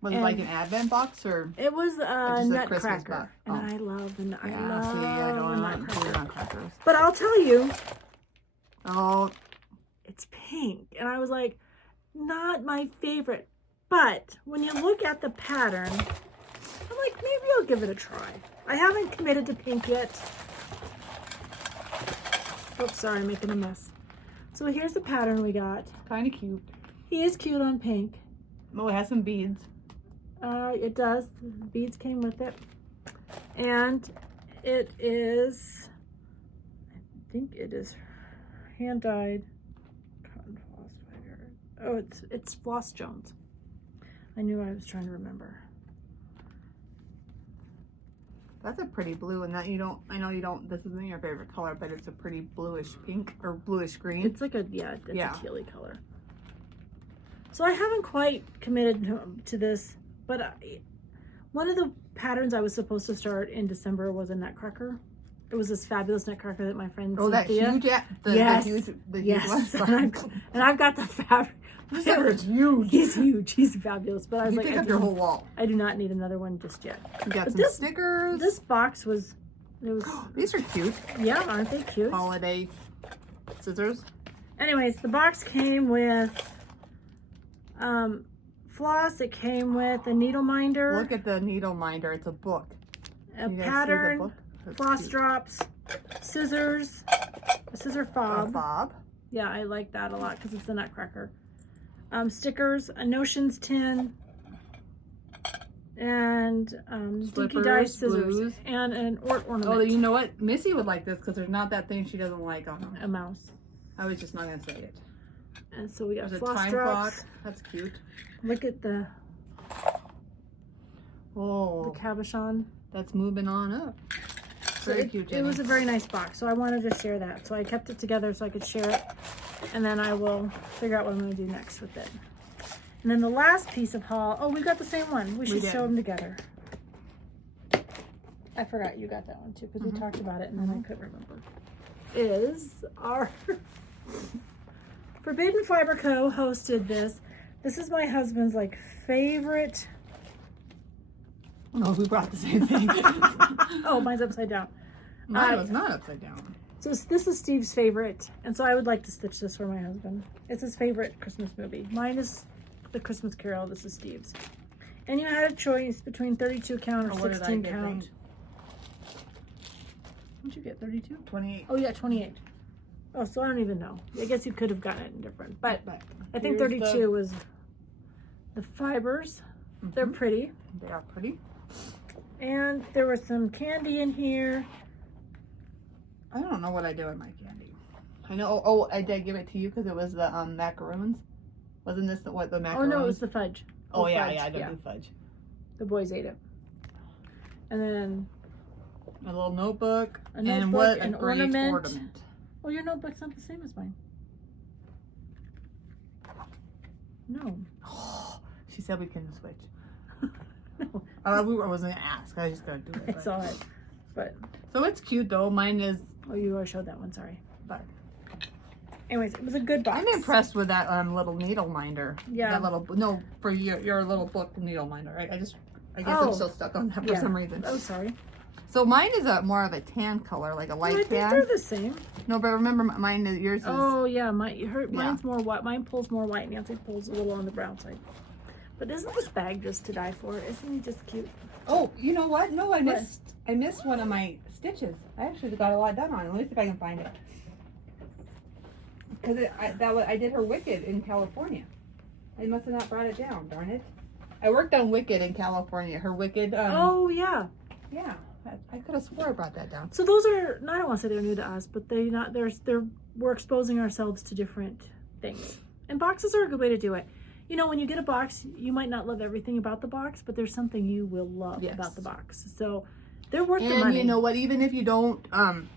Was it like an Advent box or? It was a Nutcracker, box? and I love the See, I don't like Nutcrackers. But I'll tell you, oh, it's pink, and I was like, not my favorite. But when you look at the pattern, I'm like, maybe I'll give it a try. I haven't committed to pink yet. Oops, sorry, I'm making a mess. So here's the pattern we got. kind of cute. He is cute on pink. Oh, it has some beads. It does. The beads came with it. And it is, I think it is hand-dyed cotton floss fiber. Oh, it's Floss Jones. I knew I was trying to remember. That's a pretty blue, and that I know you don't, this isn't your favorite color, but it's a pretty bluish pink or bluish green. It's like a, it's a tealy color. So I haven't quite committed to this, but one of the patterns I was supposed to start in December was a Nutcracker. It was this fabulous Nutcracker that my friend Cynthia. That huge, the huge one. and I've got the fabric. It's huge. He's huge. He's fabulous. But I was you like, take up your whole wall. I do not need another one just yet. You got but some stickers. This box was, These are cute. Yeah, aren't they cute? Holiday scissors. Anyways, the box came with floss. It came with a needle minder. Look at the needle minder. It's a book. A pattern, floss drops, scissors, a scissor fob. A fob. Yeah, I like that a lot because it's the Nutcracker. Stickers, a Notions tin, and dinky dye scissors, blues. and an ornament. Oh, you know what? Missy would like this because there's not that thing she doesn't like on them. A mouse. I was just not gonna say it. And so we got There's floss a time drops. clock. That's cute. Look at the Oh, cabochon. that's moving on up. Very cute, Jenny. It was a very nice box, so I wanted to share that. So I kept it together so I could share it, and then I will figure out what I'm going to do next with it. And then the last piece of haul. Oh, we got the same one. We should show them together. I forgot you got that one too because we talked about it, and then I couldn't remember. Is our Forbidden Fiber Co. hosted this. This is my husband's like favorite. No, we brought the same thing. Oh, mine's upside down. Mine was not upside down. So this is Steve's favorite, and so I would like to stitch this for my husband. It's his favorite Christmas movie. Mine is The Christmas Carol. This is Steve's. And you had a choice between 32 count or 16 count. What'd you get? 32? 28. Oh yeah, 28. Oh, so I don't even know. I guess you could have gotten it in different, but I think here's 32 was the fibers. They're pretty. They are pretty. And there was some candy in here. I don't know what I do with my candy. I know. Oh, I did give it to you because it was the macaroons. Wasn't this the macaroons? Oh no, it was the fudge. Oh yeah, fudge. I don't do fudge. The boys ate it. And then a little notebook. And what an a great ornament. Oh, your notebook's not the same as mine. No. Oh, she said we couldn't switch. No. I wasn't gonna ask. I was just gonna do it. I saw it, but so it's cute though. Mine is. Oh, you already showed that one. Sorry. But anyways, it was a good box. I'm impressed with that little needle minder. Yeah. That little for your little book needle minder. I guess I'm still stuck on that for some reason. Oh, sorry. So mine is more of a tan color, like a light tan. I think they're the same. No, but remember mine is yours is. Oh yeah, mine's more white. Mine pulls more white. Nancy pulls a little on the brown side. But isn't this bag just to die for? Isn't he just cute? Oh, you know what? No, I missed one of my stitches. I actually got a lot done on it. Let me see if I can find it. Because I did her Wicked in California. I must have not brought it down. Darn it! I worked on Wicked in California. Her Wicked. Oh yeah. Yeah. I could have swore I brought that down. So those are, I don't want to say they're new to us, but we're exposing ourselves to different things. And boxes are a good way to do it. You know, when you get a box, you might not love everything about the box, but there's something you will love about the box. So they're worth the money. And you know what, even if you don't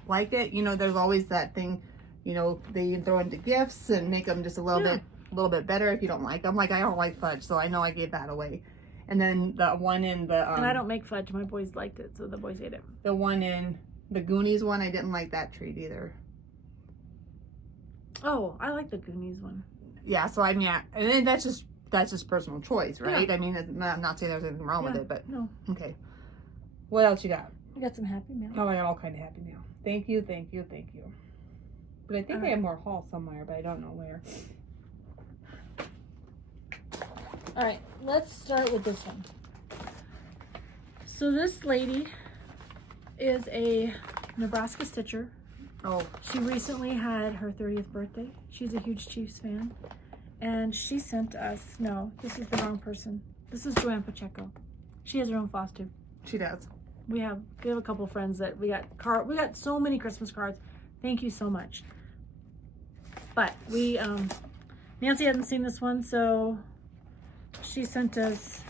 like it, you know, there's always that thing, you know, they throw into gifts and make them just a little bit better if you don't like them. Like, I don't like fudge, so I know I gave that away. And then the one in the... and I don't make fudge. My boys liked it, so the boys ate it. The one in the Goonies one, I didn't like that treat either. Oh, I like the Goonies one. Yeah, so I mean, and then that's just personal choice, right? Yeah. I mean, I'm not saying there's anything wrong with it, but... No. Okay. What else you got? I got some Happy Mail. Oh, I got all kind of Happy Mail. Thank you, thank you, thank you. But I think I have more haul somewhere, but I don't know where. All right, let's start with this one. So this lady is a Nebraska Stitcher. Oh. She recently had her 30th birthday. She's a huge Chiefs fan. And she sent us, no, this is the wrong person. This is Joanne Pacheco. She has her own FlossTube. She does. We have a couple friends that we got so many Christmas cards. Thank you so much. But we, Nancy hadn't seen this one, so she sent us,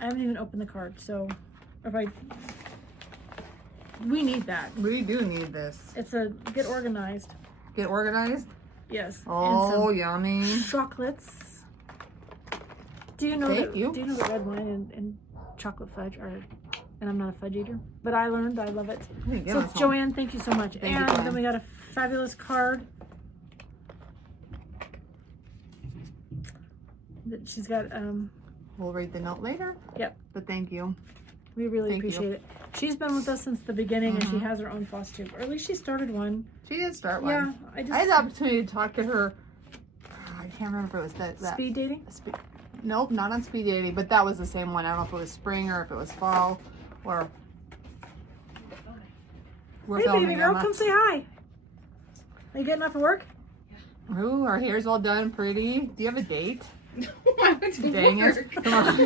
I haven't even opened the card, so we need that. We do need this. It's a Get Organized. Get Organized? Yes. Oh, yummy. Chocolates. Do you know that red wine and chocolate fudge are, and I'm not a fudge eater, but I learned, I love it. So Joanne, thank you so much. And then we got a fabulous card that she's got. We'll read the note later. Yep. But thank you. We really appreciate it. She's been with us since the beginning, and she has her own FlossTube. Or at least she started one. She did start one. Yeah. I had the opportunity to talk to her. I can't remember if it was that speed dating? Nope, not on speed dating, but that was the same one. I don't know if it was spring or if it was fall or... Hey, baby girl, come say hi. Are you getting off of work? Ooh, our hair's all done pretty. Do you have a date? Dang it. Come on.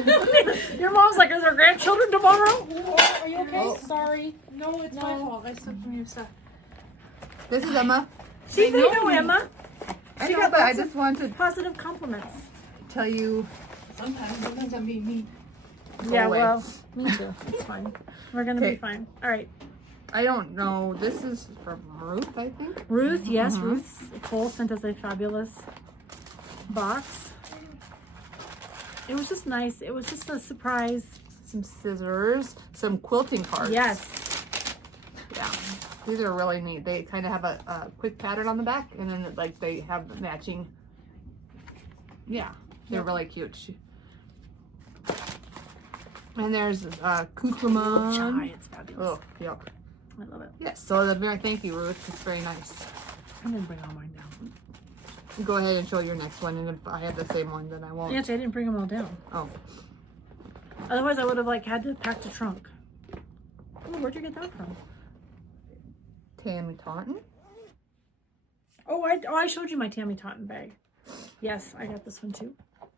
Your mom's like, is there grandchildren tomorrow? Oh, are you okay? Oh. Sorry. No, it's my fault. I stepped on your stuff. This is Emma. See, they know Emma. I just wanted to positive compliments. tell you. Sometimes I'm being mean. Yeah, away. well, me too. It's fine. We're going to be fine. All right. I don't know. This is from Ruth, I think. Ruth, yes. Ruth Cole sent us a fabulous box. It was just nice. It was just a surprise. Some scissors, some quilting cards. Yes. Yeah. These are really neat. They kind of have a quick pattern on the back, and then like they have matching. Yeah, they're really cute. And there's accoutrement. Chai, it's fabulous. Oh, yep. I love it. Yes. So thank you, Ruth. It's very nice. I'm gonna bring all mine down. Go ahead and show your next one, and if I have the same one, then I won't. Yes, I didn't bring them all down. Oh. Otherwise, I would have had to pack the trunk. Oh, where'd you get that from? Tammy Taunton. Oh, I showed you my Tammy Taunton bag. Yes, I got this one too.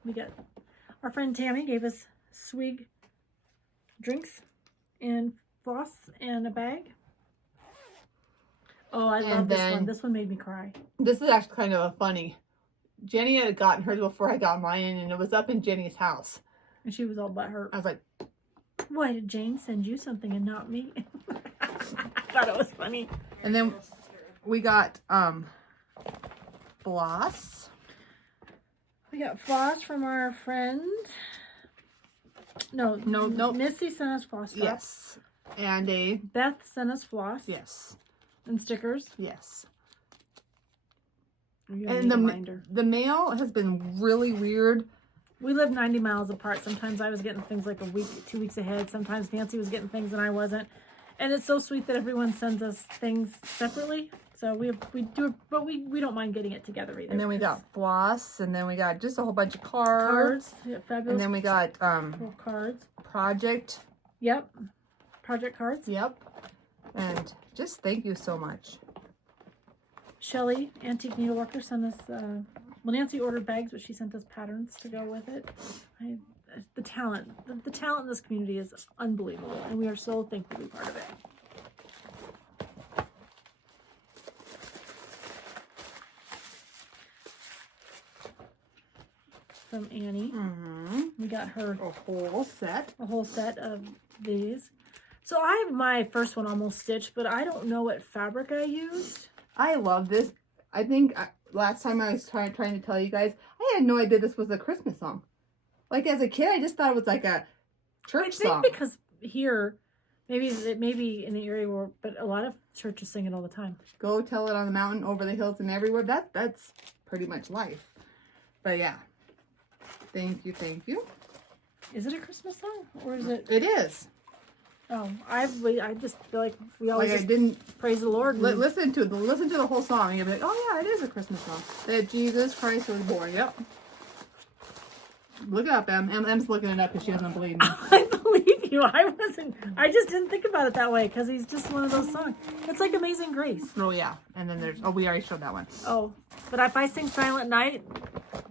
We got our friend Tammy gave us swig drinks and floss and a bag. Oh, I love this one. This one made me cry. This is actually kind of a funny. Jenny had gotten hers before I got mine, and it was up in Jenny's house. And she was all butthurt. I was like, why did Jane send you something and not me? I thought it was funny. And then we got floss. We got floss from our friend. No. Missy sent us floss. Yes. And a Beth sent us floss. Yes. And stickers. Yes. And the mail has been really weird. We live 90 miles apart. Sometimes I was getting things like a week, 2 weeks ahead. Sometimes Nancy was getting things and I wasn't. And it's so sweet that everyone sends us things separately. So we do, but we don't mind getting it together either. And then we got floss, and then we got just a whole bunch of cards. Yeah, fabulous. And then we got little cards. project. Yep. Project cards. Yep. And just thank you so much. Shelly, Antique Needleworker, sent us, well, Nancy ordered bags, but she sent us patterns to go with it. The talent in this community is unbelievable, and we are so thankful to be part of it. From Annie. We got her A whole set. a whole set of these. So I have my first one almost stitched, but I don't know what fabric I used. I love this. I think last time I was trying to tell you guys, I had no idea this was a Christmas song. Like as a kid, I just thought it was like a church I think song. because here, maybe in the area where, but a lot of churches sing it all the time. Go tell it on the mountain, over the hills, and everywhere. That's pretty much life. But yeah, thank you, thank you. Is it a Christmas song or is it? It is. Oh, I just feel like we always Like I just didn't praise the Lord. And, listen to the whole song, and you'll be like, oh yeah, it is a Christmas song. That Jesus Christ was born. Yep. Look it up, Em. Em's looking it up because she doesn't believe me. I believe you. I just didn't think about it that way because he's just one of those songs. It's like Amazing Grace. Oh yeah, and then there's we already showed that one. Oh, but if I sing Silent Night,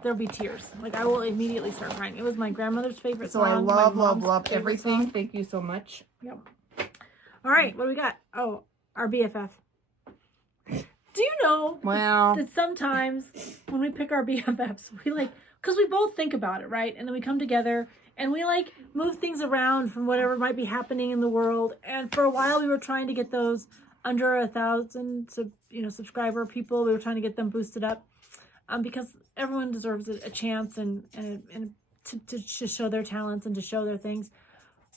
there'll be tears. Like I will immediately start crying. It was my grandmother's favorite So song. I my love mom's favorite everything. song. Thank you so much. Yep. All right, what do we got? Oh, our BFF. Do you know Well, that sometimes when we pick our BFFs, we because we both think about it, right? And then we come together and we move things around from whatever might be happening in the world. And for a while, we were trying to get those under 1,000, subscriber people. We were trying to get them boosted up, because everyone deserves a chance and to show their talents and to show their things.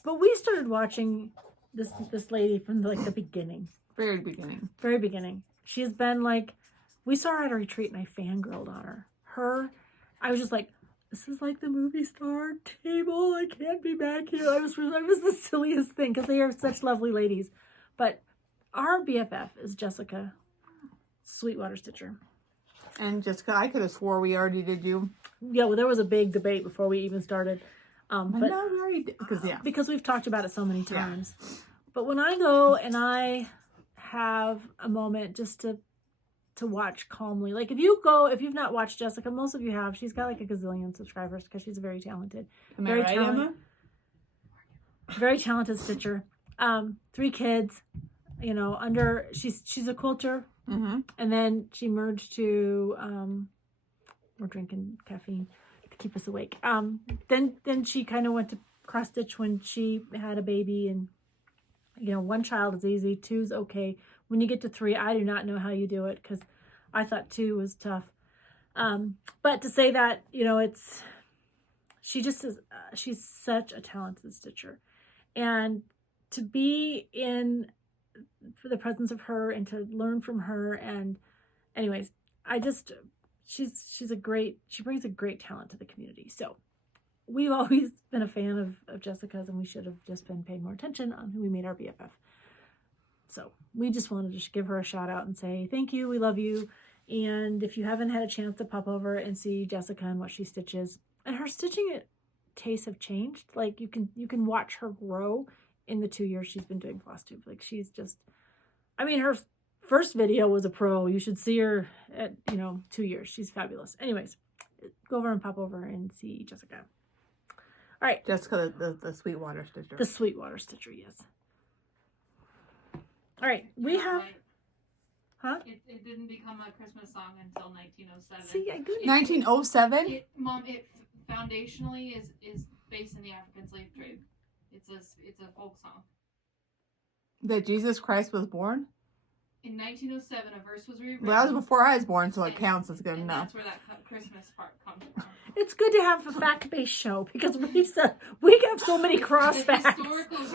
But we started watching this lady from the beginning. very beginning. Very beginning. She has been we saw her at a retreat and I fangirled on her. I was just like, this is like the movie star table. I can't be back here. I was the silliest thing because they are such lovely ladies. But our BFF is Jessica Sweetwater Stitcher. And Jessica, I could have swore we already did you. Yeah, well, there was a big debate before we even started. But no, we already did. Because we've talked about it so many times. Yeah. But when I go and I have a moment just to watch calmly, if you've not watched Jessica, most of you have. She's got a gazillion subscribers because she's very talented. Am I right, Emma? Very talented stitcher. 3 kids. She's a quilter. Mm-hmm. And then she merged to we're drinking caffeine to keep us awake. Then she kind of went to cross stitch when she had a baby, and 1 child is easy, 2's okay. When you get to 3, I do not know how you do it because I thought 2 was tough. But to say that, she's such a talented stitcher, and to be in the presence of her and to learn from her, and anyways, she brings a great talent to the community. So we've always been a fan of Jessica's, and we should have just been paying more attention on who we made our BFF. So we just wanted to give her a shout out and say thank you, we love you. And if you haven't had a chance to pop over and see Jessica and what she stitches, and her stitching tastes have changed. You can watch her grow in the 2 years she's been doing FlossTube. She's just, her first video was a pro. You should see her at 2 years. She's fabulous. Anyways, go over and pop over and see Jessica. All right, Jessica, the Sweetwater Stitcher. the Sweetwater Stitcher, yes. All right, we have, huh? It didn't become a Christmas song until 1907. See, I did. 1907. Mom, it foundationally is based in the African slave trade. It's a folk song. That Jesus Christ was born. In 1907, a verse was rewritten. Well, that was before I was born, so it counts as good and enough. That's where that Christmas part comes from. It's good to have a fact-based show because we have so many cross The facts. historical reference